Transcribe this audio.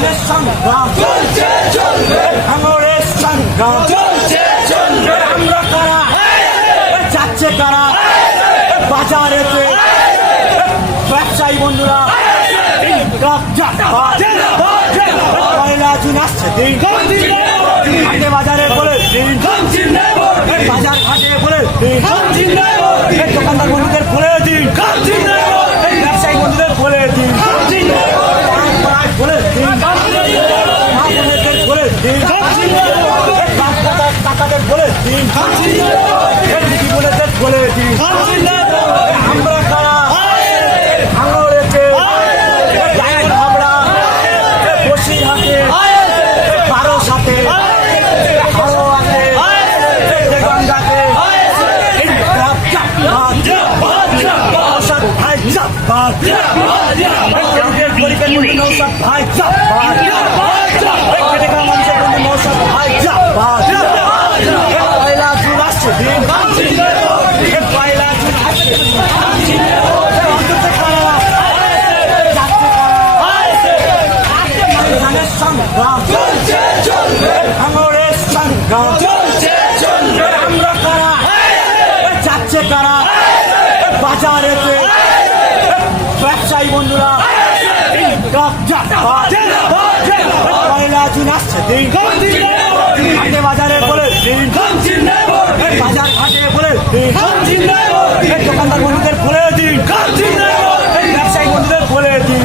সংবিধানের সংগ্রাম চলছে চলবে, ভাঙড়ের সংগ্রাম চলছে চলবে। আমরা কারা, যাচ্ছে কারা বাজারেতে, ব্যবসায়ী বন্ধুরা পয়লা জুন আসছে দিন, হাটে বাজারে বলে দিন, বাজার ঘাটে বলে দিন, দোকানদার বন্ধুদের বলে দিন, ব্যবসায়ী বন্ধুদের বলে দিন, বলে দিন, মা বোনেদের বলে দিন, কাকাদের বলে দিন, দিদি বোনেদের বলে দিন, আমরা কারা ভাঙড়েতে, হাবড়া, বসিরহাটে, বারোসাতে, হাওড়াতে, গঙ্গাতে, ভাই পয়লা জুন আসছে দিন, পয়লা জুন আসছে সংগ্রাম চলছে চলবে, ভাঙড়ের সংগ্রাম চলছে চলবে। আমরা কারা, যাচ্ছে কারা বাজারেতে, ব্যবসায়ী বন্ধুরা পয়লা জুন আসছে দিন, হাটে বাজারে বলে দিন, বাজার ঘাটে বলে দিন, দোকানদার বন্ধুদের বলে দিন, ব্যবসায়ী বন্ধুদের বলে দিন।